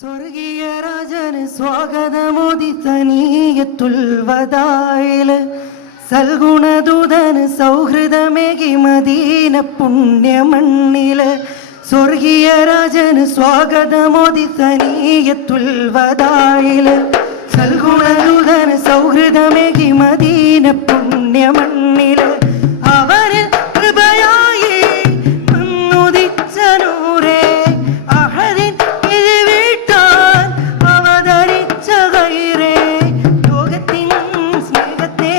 സ്വർഗീയ രാജന് സ്വാഗതമോദി തനീയത്തുൽ വദായില് സൽഗുണദൂതന് സൗഹൃദമേകി മദീന പുണ്യമണ്ണില് സ്വർഗീയ രാജന് സ്വാഗതമോദി തനീയത്തുൽ വദായില് സൽഗുണദൂതന് സൗഹൃദമേകി മദീന പുണ്യമണ്ണില് അവരിൽ കൃപയായി വന്നുദിച്ച നൂറേ അഹദിൻ വീട്ടാൻ അവതരിച്ച ഗൈറേ ലോകത്തിൻ സ്നേഹത്തെ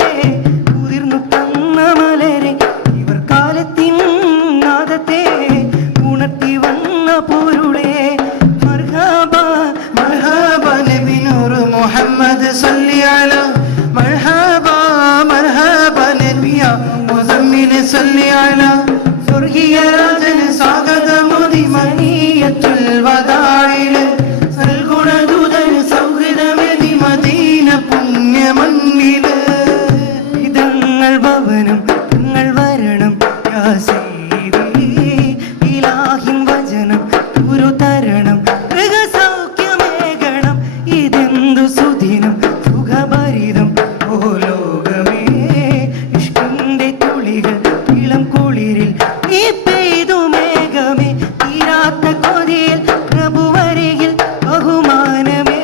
ഉതിർന്നു തന്ന മലരെ ഇവർ കാലത്തിൻ നാദത്തെ ഉണർത്തി വന്ന പൊരുളേ മർഹബ മർഹബ നബി നൂർ മുഹമ്മദ് സല്ലി അലാ മർഹബ മർഹബ നബിയ മുസമ്മിൽ സല്ലി അലാ സ്വർഗീയ രാജന് സ്വാഗതമോദി മദീനത്തുൽ വദായില് സൽഗുണദൂതന് സൗഹൃദമേകി മദീന പുണ്യമണ്ണില് ഇതങ്ങൾ ഭവനം നിങ്ങൾ വരണം യാ സയ്യിദി ഇലാഹിൻ വചനം ഗുരുതരണം മൃഗസൗഖ്യമേകണം ഇതെന്തു സുദിനം സുഖഭരിതം ഓ ലോകമേ ഇഷ്കിന്റെ തുളികൾ ഇളം കുളിരിൽ നീ പെയ്തു മേഘമേ തീരാത്ത കൊതിയിൽ പ്രഭുവരികിൽ ബഹുമാനമേ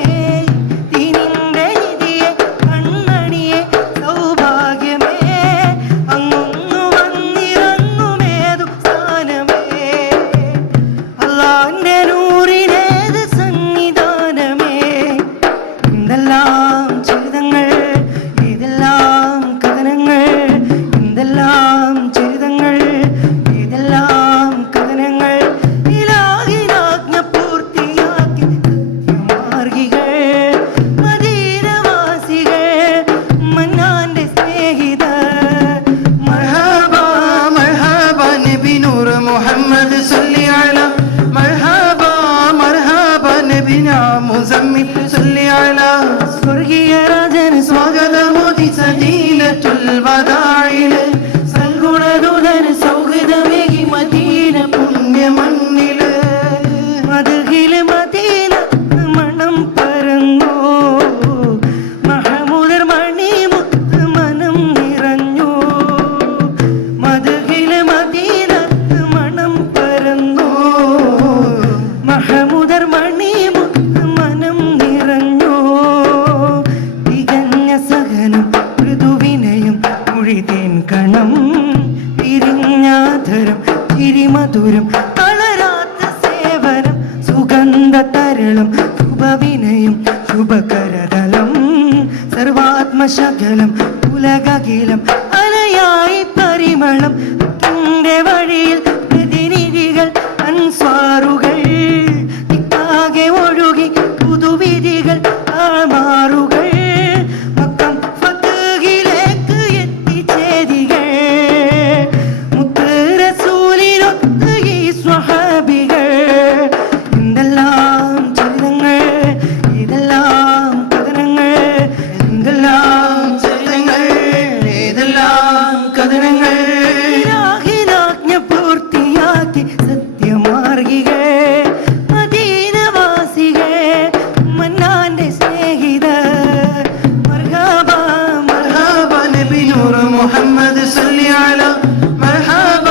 തിനിന്റെ നിധിയെ കണ്ണണിയെ സൗഭാഗ്യമേ അങ്ങൊന്നു വന്നിറങ്ങുമേതു സ്ഥാനമേ അല്ലാന്റെ നൂറിനേത് സന്നിധാനമേ എന്തെല്ലാം ചരിതങ്ങൾ ഇതെല്ലാം കഥനങ്ങൾ എന്തെല്ലാം ചരിതങ്ങൾ ഇതെല്ലാം കഥനങ്ങൾ ഇലാഹിനാജ്ഞ പൂർത്തിയാക്കി സത്യമാർഗികൾ മദീനവാസികൾ മന്നാന്റെ സ്നേഹിതർ മർഹബ മർഹബ നബി നൂർ മുഹമ്മദ് സല്ലി അലാ മർഹബ മർഹബ നബിന മുസമ്മിൽ സല്ലി അലാ സ്വർഗീയ രാജന് സ്വാഗതമോദി സദീനത്തുൽ വദായില് സൽഗുണദൂതന് സൗഹൃദമേകി മദീന പുണ്യമണ്ണില് മദഹില് മദീന മണം പരന്നു മഹമൂദർ മണിമുത്ത് മനം നിറഞ്ഞു മദഹില് മദീന മണം പരന്നു മഹമൂദർ മണിമുത്ത് മനം നിറഞ്ഞു തികഞ്ഞ സഹനം മൃദുവിനയം മുഴിതേൻ കണം പിരിഞ്ഞാധരം ചിരിമധുരം തളരാത്ത സേവനം സുഗന്ധ തരളം ശുഭവിനയം ശുഭകരതലം സർവാത്മശകലം ഉലകകിലം അലയായി പരിമളം ിന്റെ വഴിയിൽ പ്രതിനിധികൾ അൻസ്വാറുകൾ ദിക്കാകെ ഒഴുകി പുതുവിധികൾ ആമാറുകൾ മക്കം ഫതഹിലേക്ക് എത്തിച്ചേരികൾ മുത്ത് റസൂലിനൊത്ത് ഈ സ്വഹാബികൾ എന്തെല്ലാം ചരിതങ്ങൾ ഇതെല്ലാം കഥനങ്ങൾ എന്തെല്ലാം ചരിതങ്ങൾ ഇതെല്ലാം കഥനങ്ങൾ ഇലാഹിനാജ്ഞ പൂർത്തിയാക്കി സത്യമാർഗികൾ മദീനവാസികൾ മന്നാന്റെ സ്നേഹിതർ മർഹബ മർഹബ നബി നൂർ മുഹമ്മദ് സല്ലി അലാ മർഹബ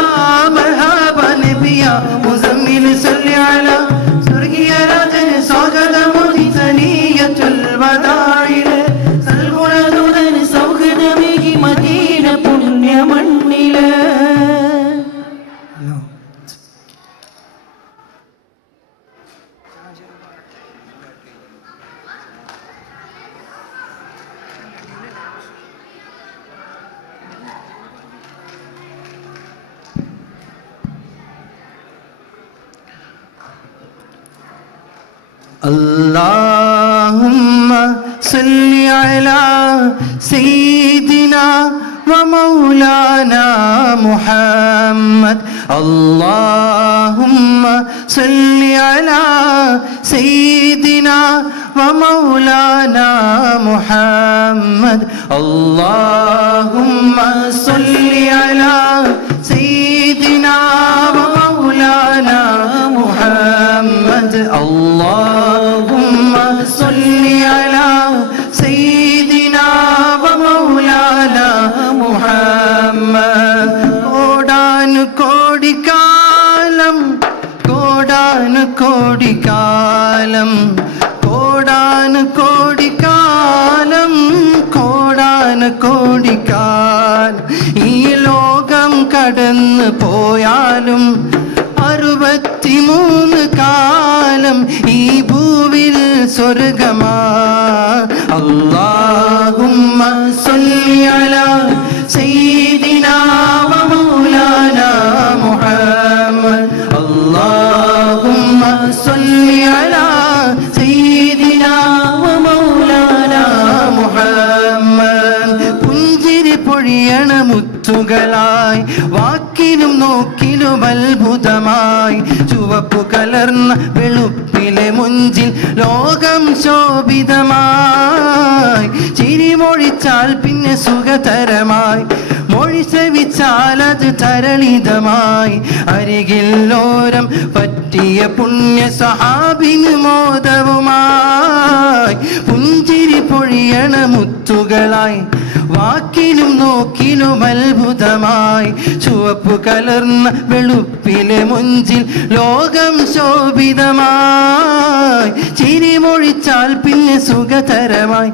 മർഹബ നബിയ മുസമ്മിൽ സല്ലി അലാ സ്വർഗീയ രാജന് സ്വാഗതമോദി തനീയത്തുൽ വദായില് സൽഗുണദൂതന് സൗഹൃദമേകി മദീന പുണ്യമണ്ണില് اللهم صل على سيدنا ومولانا محمد اللهم صل على سيدنا ومولانا محمد اللهم صل على سيدنا ومولانا محمد الله اللهم صل على سيدنا ومولانا محمد കോടാനു കോടിക്കാലം കോടാനു കോടിക്കാലം കോടാനു കോടിക്കാലം കോടാനു കോടിക്കാലം ഈ ലോകം കടന്നു പോയാലും 63 കാലം ഈ ഭൂവിൽ സ്വർഗമാ അല്ലാഹുമ്മ സല്ലി അലാ സയ്യിദിനാ വമൗലാനാ മുഹമ്മദ് അല്ലാഹുമ്മ സല്ലി അലാ സയ്യിദിനാ വമൗലാനാ മുഹമ്മദ് പുഞ്ചിരി പൊഴിയണ മുത്തുകളായി വാക്കിലും നോക്കിലും അത്ഭുതമായി ചുവപ്പു കലർന്ന വെളുപ്പിലെ മുഞ്ചിൽ ലോകം ശോഭിതമായി ചിരിമൊഴിച്ചാൽ പിന്നെ സുഖതരമായി മൊഴി ശ്രവിച്ചാൽ അത് തരളിതമായി അരികിൽ ഓരം പറ്റിയ പുണ്യ സഹാബിന് മോദവുമായി പുഞ്ചിരി പൊഴിയണ മുത്തുകളായി വാക്കിലും നോക്കിലും അത്ഭുതമായി ചുവപ്പു കലർന്ന വെളുപ്പിലെ മുഞ്ചിൽ ലോകം ശോഭിതമായി ചിരിമൊഴിച്ചാൽ പിന്നെ സുഖതരമായി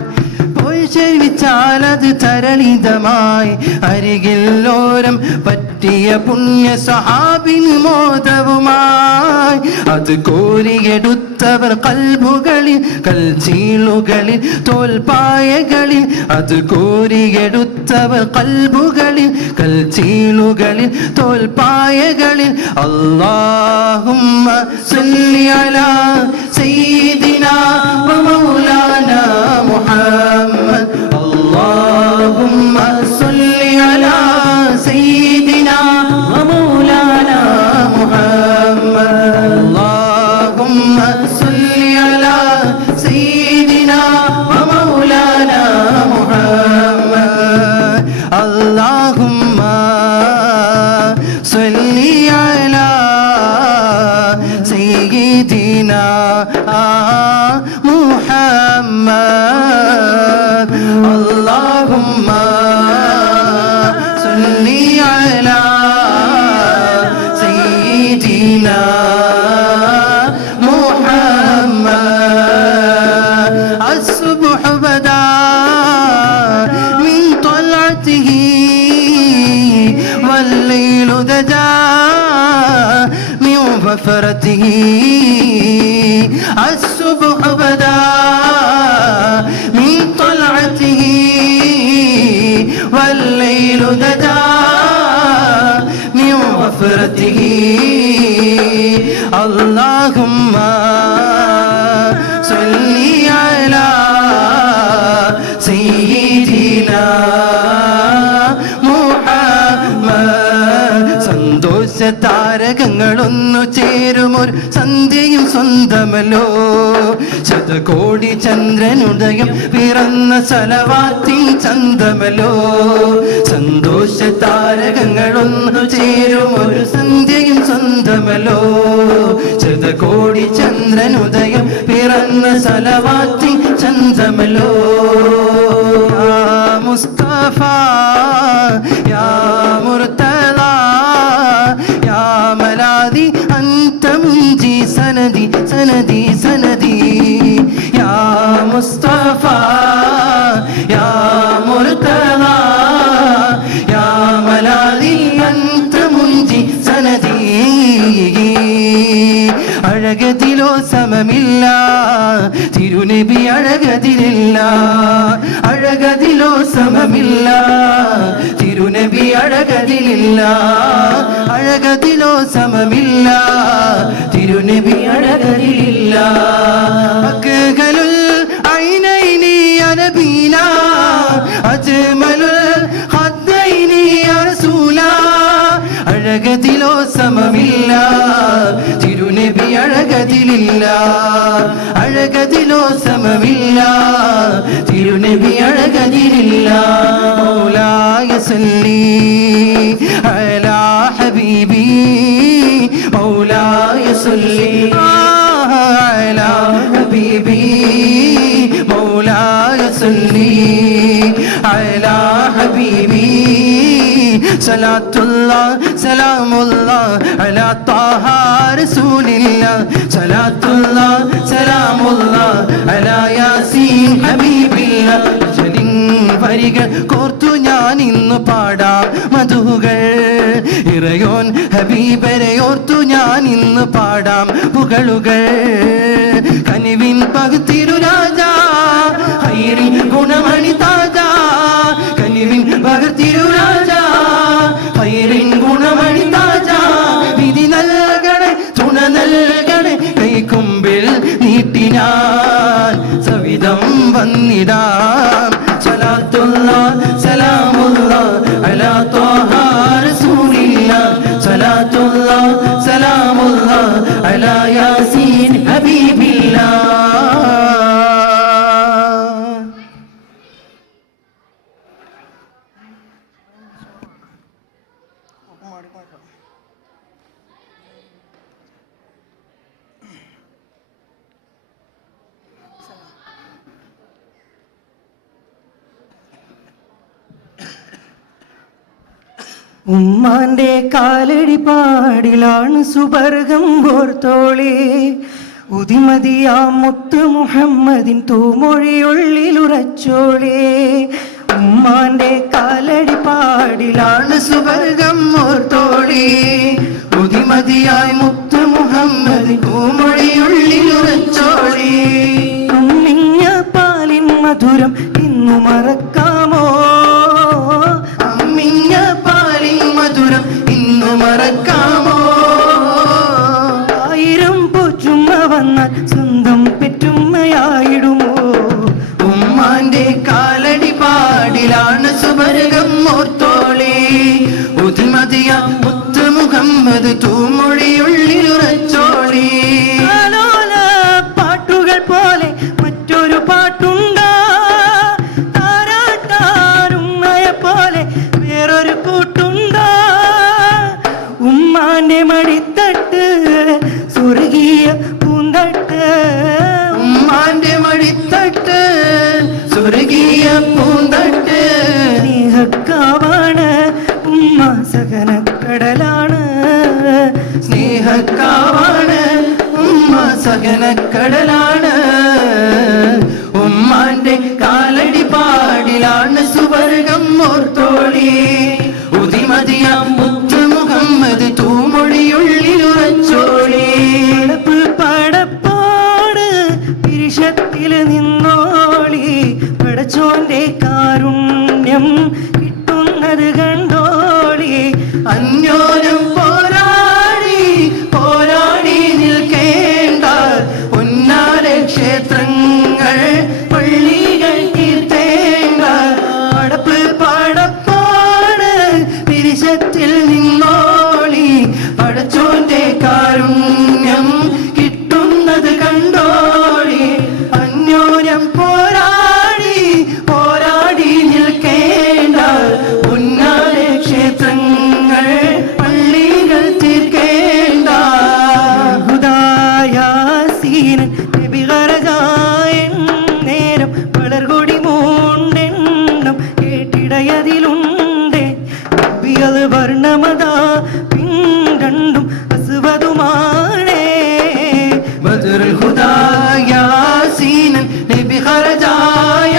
പൊഴിച്ചാൽ അത് തരളിതമായി അരികിൽ ഓരം പറ്റിയ പുണ്യ സഹാബിന് മോദവുമായി അത് കോരിയെടുത്തവർ കൽബുകളിൽ കൽച്ചീളുകളിൽ തോൽപ്പായകളിൽ അത് കോരിയെടുത്തവർ കൽബുകളിൽ കൽച്ചീളുകളിൽ തോൽപ്പായകളിൽ അല്ലാഹുമ്മ സല്ലി അലാ സയ്യിദിനാ വമൗലാനാ മുഹമ്മദ് اللهم صل على سيدنا ومولانا محمد اللهم صل على سيدنا ومولانا محمد اللهم صل على سيدنا محمد اللهم صل على سيدنا محمد الصبح بدا من طلعته والليل دجا من وفرته الصبح بدا من طلعته والليل دجا من وفرته اللهم صل على سيدنا محمد സന്തോഷ താരകങ്ങളൊന്നു ചേരുമൊരു സന്ധ്യയും സ്വന്തമല്ലോ ശതകോടി ചന്ദ്രനുദയം പിറന്ന സലവാത്തിൻ ചന്തമല്ലോ സന്തോഷ താരകങ്ങളൊന്നു ചേരുമൊരു സന്ധ്യയും സ്വന്തമല്ലോ ശതകോടി ചന്ദ്രനുദയം പിറന്ന സലവാത്തിൻ ചന്തമല്ലോ മുസ്തഫ യാ മുർത്തദാ യാ മലാദി അൻത മുൻജി സനദി സനദി സനദി യാ മുസ്തഫ യാ മുർത്തദാ യാ മലാദി അൻത മുൻജി സനദി അഴകതിലോ സമമില്ല തിരുനബി അഴകതിലില്ല അഴകതിലോ സമമില്ല തിരുനബി അഴകതിലില്ല അഴകതിലോ സമമില്ല തിരുനബി അഴകതിലില്ല അക്കളുൽ ഐനൈനി അനബീന അജ്മലുൽ ഖദ്ദൈനി റസൂല അഴകതിലോ സമമില്ല തിരുനബി അഴകതിലില്ല അഴകതിലോ സമമില്ല തിരുനബി അഴകതിലില്ല മൗലായ സല്ലി അലാ ഹബീബി മൗലായ സല്ലി അലാ സലാത്തുല്ലാഹ് സലാമുല്ലാഹ് അലാ ത്വാഹ റസൂലില്ലാഹ് സലാത്തുല്ലാഹ് സലാമുല്ലാഹ് അലാ യാസീൻ ഹബീബില്ലാഹ് വരികൾ കോർത്തു ഞാൻ ഇന്നു പാടാം മധുകൾ ഇറയോൻ ഹബീബരെ ഓർത്തു ഞാൻ ഇന്ന് പാടാം പുകളുകൾ കനിവിൻ പകുതിരുരാജാ ഹൈറിൻ ഗുണമണി താജാ കനിവിൻ പകുതിരുരാജാ ഹൈറിൻ ഗുണമണി താജാ വിധി നൽകണേ തുണ നൽകണേ കൈക്കുമ്പിൽ നീട്ടിനാൻ സവിധം വന്നിടാം സലാത്തുല്ലാഹ് സലാമുല്ലാഹ് അലാ ത്വാഹ റസൂലില്ലാഹ് സലാത്തുല്ലാഹ് സലാമുല്ലാഹ് അലാ യാസീൻ ഹബീബില്ലാഹ്. ഉമ്മാന്റെ കാലടി പാടിലാണ് സുബർഗം ഓർത്തോളേ ഉദിമതിയാ മുത്ത് മുഹമ്മദിൻ തൂമൊഴിയുള്ളിലുറച്ചോളേ ഉമ്മാന്റെ കാലടി പാടിലാണ് സുബർഗം ഓർത്തോളേ ഉദിമതിയായി മുത്ത് മുഹമ്മദിൻ തൂമൊഴിയുള്ളിലുറച്ചോളേ ഉമ്മിഞ്ഞ പാലിൻ മധുരം ഇന്നു മറക്കാമോ മധുരം ഇന്നു മറക്കാമോ ആയിരം പൂച്ചുമ്മ വന്നാൽ സ്വന്തം പെറ്റുമ്മയായിടുമോ ഉമ്മാന്റെ കാലടി പാടിലാണ് സുബർഗം ഓർത്തോളേ ഉദിമതിയ മുത്ത് മുഹമ്മദ് തൂമൊഴിയുള്ളിലുറച്ചോളേ പാട്ടുകൾ പോലെ മറ്റൊരു പാട്ടുണ്ടോ താരാട്ടാരുമ്മയെ പോലെ വേറൊരു കൂട്ടുണ്ടോ ഉമ്മാന്റെ മടിത്തട്ട് സ്വർഗീയ പൂന്തട്ട് ഉമ്മാന്റെ മടിത്തട്ട് സ്വർഗീയ പൂന്തട്ട് സ്നേഹക്കാവാണ് ഉമ്മ സഹനക്കടലാണ് സ്നേഹക്കാവാണ് ഉമ്മ സഹനക്കടലാണ് ഉമ്മാന്റെ കാലടി പാടിലാണ് സുബർഗം ഓർത്തോളേ ഉദിമതിയ മുത്ത് മുഹമ്മദ് തൂമൊഴിയുള്ളിലുറച്ചോളേ പടപ്പോട് പിരിശത്തിൽ നിന്നോളി പടച്ചോന്റെ കാരുണ്യം കിട്ടുന്നത് കണ്ടോളി അന്യോന്യം പോരാടി പോരാടി നിൽക്കേണ്ട പൊന്നാര ക്ഷേത്രങ്ങൾ പള്ളികൾ തീർത്തേണ്ട പടപ്പ് പടപ്പോട് പിരിശത്തിൽ നിന്നോളി പടച്ചോന്റെ കാരുണ്യം കിട്ടുന്നത് കണ്ടോളി അന്യോന്യം പോരാടി പോരാടി നിൽക്കേണ്ട പൊന്നാര ക്ഷേത്രങ്ങൾ പള്ളികൾ തീർക്കേണ്ട ഹുദായാസീൻ നബി ഖറജായ നേരം വളർകൊടി മൂണ്ടെണ്ണം കേട്ടിടയതിലുണ്ട് നബികൾ വർണ്ണമതാ പിൻകണ്ടും അസ്വതുമാണേ ബദറുൽ ഹുദാ യാസീൻ നബി ഖറജായ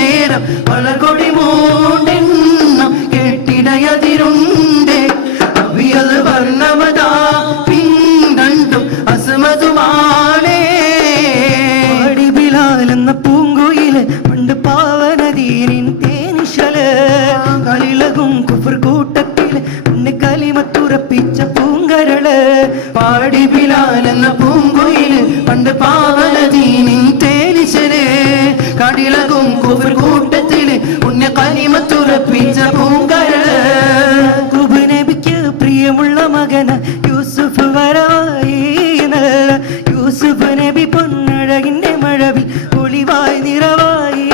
നേരം വളർകൊടി മൂണ്ടെണ്ണം കേട്ടിടയതിലുണ്ട് അവിയൽ വർണ്ണമതാ പിൻകണ്ടും അസ്മതുമാണേ ബിലാലെന്ന പൂങ്കുയില് പണ്ട് പാവനദീനിൻ തേനിശല് കളിലകും കുഫർ കൂട്ടത്തില് പണ്ട് കലിമത്തുറപ്പിച്ച പൂങ്കരള് പാടി ബിലാൽ എന്ന പൂങ്കുയില് പണ്ട് പാവനദീനിൻ തേനിശല് കടിലകും കുഫർ കൂട്ടത്തില് പുണ്യ കലിമത്തുറപ്പിച്ച പൂങ്കരള് യാക്കൂബ് നബിക്ക് പ്രിയമുള്ള മകന യൂസുഫ് വരായി നല്ല യൂസുഫ് നബി പൊന്നഴകിന്റെ മഴവിൽ ഒളിവായി നിറവായി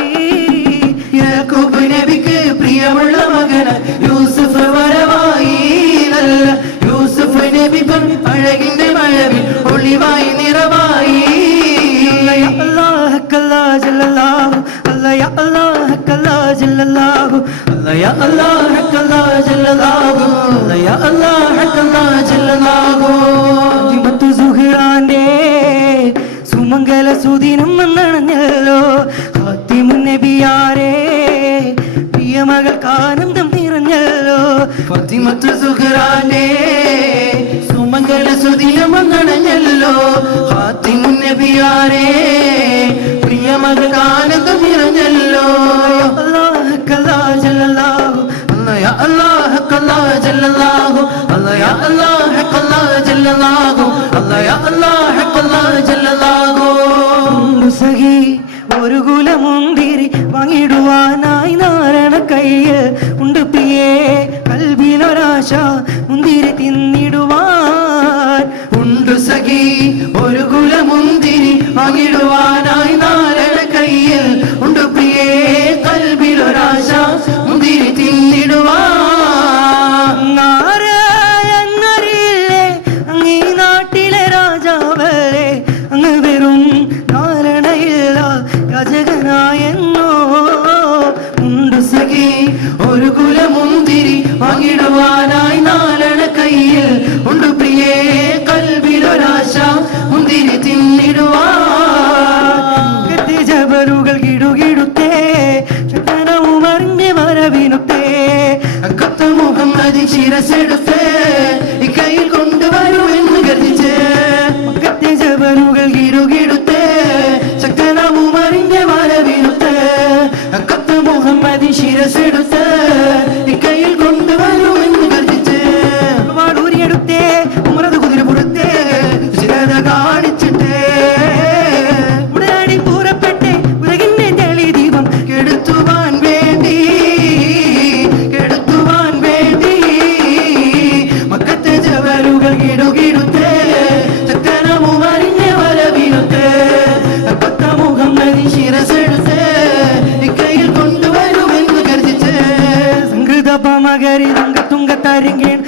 യാക്കൂബ് നബിക്ക് പ്രിയമുള്ള മകന യൂസുഫ് വരവായി നല്ല യൂസുഫ് നബി അഴകിന്റെ മഴവിൽ ഒളിവായി നിറവായി അല്ലാഹ് കല്ലാ ജല്ലല്ലാഹു അല്ലാഹ് യാ അല്ലാഹ് കല്ലാ ജല്ലല്ലാഹു അല്ലാഹ് യാ അല്ലാഹ് കല്ലാ ജല്ലല്ലാഹു സുമംഗല സുദിനം വന്നണഞ്ഞല്ലോ ഖാത്തിമുൻ നബിയാരേ പ്രിയമകൾക്ക് ആനന്ദം നിറഞ്ഞല്ലോ ഫാത്തിമത്തു സുഹ്റാനേ സുമംഗല സുദിനം വന്നണഞ്ഞല്ലോ ഖാത്തിമുൻ നബിയാരേ പ്രിയമകൾക്ക് ആനന്ദം നിറഞ്ഞല്ലോ അല്ലാഹ് കല്ലാ ജല്ലല്ലാഹു യാ അല്ലാഹ് കല്ലാ ജല്ലല്ലാഹു അല്ലാഹ് യാ അല്ലാഹ് കല്ലാ ജല്ലല്ലാഹു അല്ലാഹ് യാ അല്ലാഹ് കല്ലാ ജല്ലല്ലാഹു സഖി ഒരു കുലമുന്തിരി വാങ്ങിടുവാനായി നാരണ കയ്യിൽ ഉണ്ട് പ്രിയേ കൽബിലൊരാശ മുന്തിരി തിന്നിടുവാൻ ഉണ്ട് സഖി ഒരു കുലമുന്തിരി വാങ്ങിടുവാനായി നാരണ കയ്യിൽ ഉണ്ട് പ്രിയേ കൽബിലൊരാശ മുന്തിരി തിന്നിടുവാൻ നാരായണരില്ലേ അങ്ങീ നാട്ടിലെ രാജാവരെ അങ്ങ് വെറും നാരണയില്ല യാചകനായെന്നോ ഉണ്ട് സഖി ഒരു കുലമുന്തിരി വാങ്ങിടുവാനായി നാരണ കയ്യിൽ ഉണ്ട് പ്രിയേ കൽബിലൊരാശ മുന്തിരി തിന്നിടുവാൻ ജബലുകൾ കിടുകിടുത്തേ ചട്ടനവും അറിഞ്ഞ് വരവിനുത്തേ അക്കത്ത് മുഹമ്മദ് ശിരസെടുത്ത് ഈ കയ്യിൽ കൊണ്ടുവരുമെന്ന് ഗർജിച്ച് മക്കത്തെ ജബലുകൾ കിടുകിടുത്ത് ശക്തനാവും അറിഞ്ഞ വരവിനുത്ത് അക്കത്ത് മുഹമ്മദ് ശിരസെടുത്ത് ഈ കയ്യിൽ കൊണ്ടുവരുമെന്ന് ഗർജിച്ച് വാടൂരിയെടുത്തേ ഉമറത് കുതിര പുറത്തേ ശിരത കാണിച്ചിട്ട് ഉടനടി പൂരപ്പെട്ടേ ഉലകിന്റെ തെളി ദീപം കെടുത്തുവാൻ വേണ്ടി മക്കത്തെ ജവലുകൾ കിടുകിടുത്ത് ശക്തനാവും അറിഞ്ഞ വരവിനുത്ത് അക്കത്ത മുഹമ്മദ് ശിരസെടുത്ത് ഈ കയ്യിൽ കൊണ്ടുവരുമെന്ന് ഗർജിച്ച് സംഘൃതപമകരി തങ്കത്തുങ്കത്തരിങ്കേൺ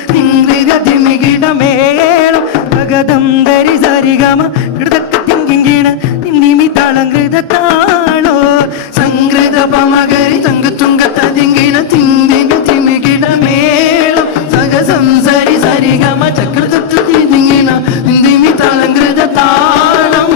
തിമികിടമേളം ഭഗതം ധരി സരിഗമ കൃതക്ക തിങ്കിങ്കീണ നിന്ദിമി താളം കൃതത്താളോ സംഗൃത പമകരി തങ്കത്തുങ്കത്തതിങ്കിണ തിമികിടമേളം സഗ സംസരി സരിഗമ ചക്രതത്തു തിങ്കിണ നിന്ദിമി താളങ്കൃത താളം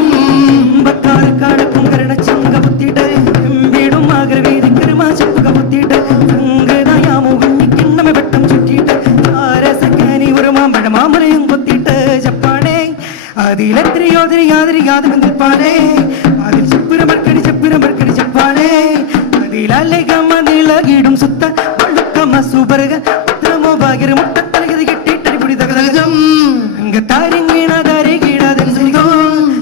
ബക്കാൽ കടക്കും കരണ ചങ്ക പുത്തിട്ട് എമ്പിടും ആഗ്രവേദി കരുമാശപ്പുക പുത്തിട്ട് സംഘൃതയാമുകുഞ്ഞി കിണ്ണമ വെട്ടം ചുറ്റിയിട്ട് ആരസക്കാനി ഒരു മാമ്പഴ മാമലയും കൊത്തിയിട്ട് ചപ്പാണേ അതിലെത്രയോ യാതൊരു നിൽപ്പാനേ അതിൽ ചെപ്പുരമർക്കടി ചപ്പാനേ അതിലല്ലേക്കമ്മതിലകിടും സുത്ത പഴുക്കമ്മ സൂപർഗ ഉത്തരമോ ഭാഗ്യര മുട്ടത്തലകത് കെട്ടിട്ടടി പുടി തകതകം അങ്കത്താരിങ്ങീണതാരി കീടാതൻ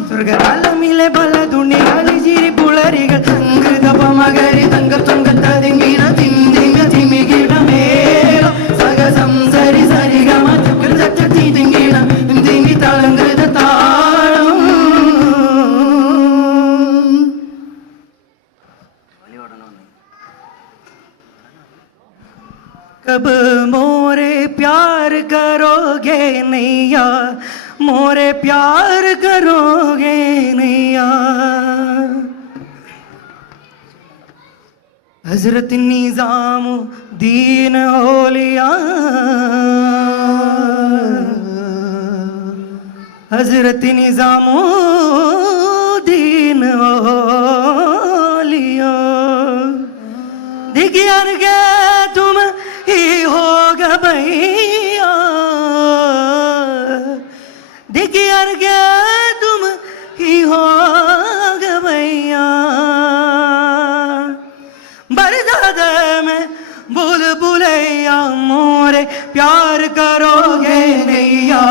സ്വർഗാലമിലെ പല തുണികളി ചിരി പുളരികൾ സംഗൃത പമകരി തങ്കത്തുങ്കത്തതിങ്കിണ തിമികിടമേളം സഗ സംസരി സരിഗമ ചക്രതത്തു തിങ്കിണ നിന്ദിമി താളങ്കൃത താളം कब मोरे प्यार करोगे नैया मोरे प्यार करोगे नैया हजरत निजामुद्दीन औलिया हजरत निजामुद्दीन औलिया दिखियार के तुम ही होगा भैया दिखियार के तुम ही होगा भैया बरसात में भूल भुलैया मोरे प्यार करोगे नैया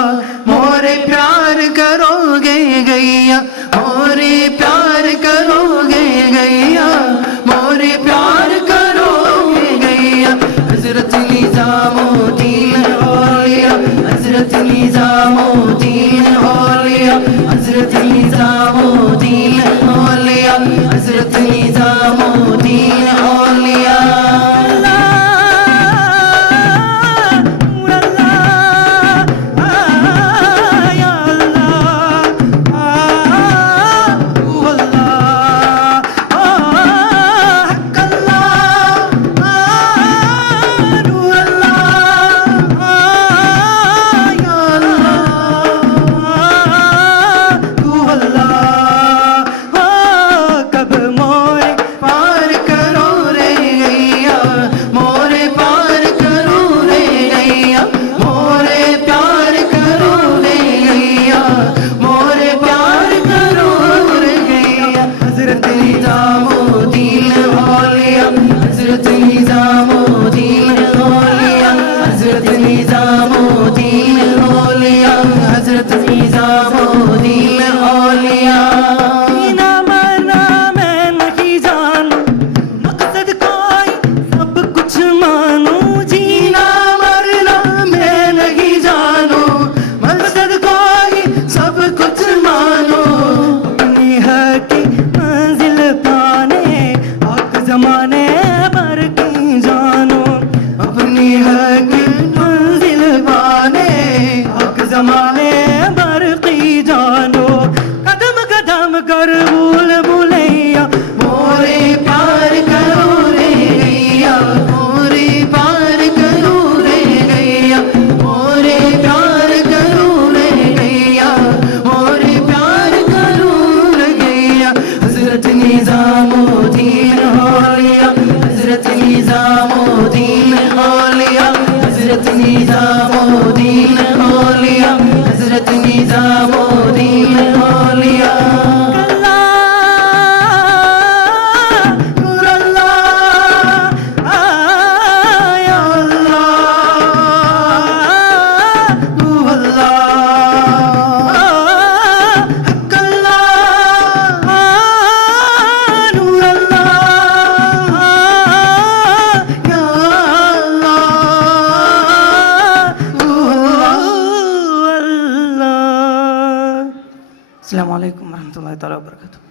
मोरे प्यार करोगे गैया मोरे प्यार करोगे गैया मोरे प्यार करोगे गैया हजरत निजामुद्दीन औलिया हजरत निजामुद्दीन औलिया हजरत निजामुद्दीन औलिया हजरत निजामुद्दीन औलिया अल्लाह निजामुद्दीन औलिया हजरत निजामुद्दीन औलिया हजरत निजामुद्दीन औलिया हजरत निजामुद्दीन औलिया अस्सलामु अलैकुम वरहमतुल्लाहि तआला वबरकातुहू।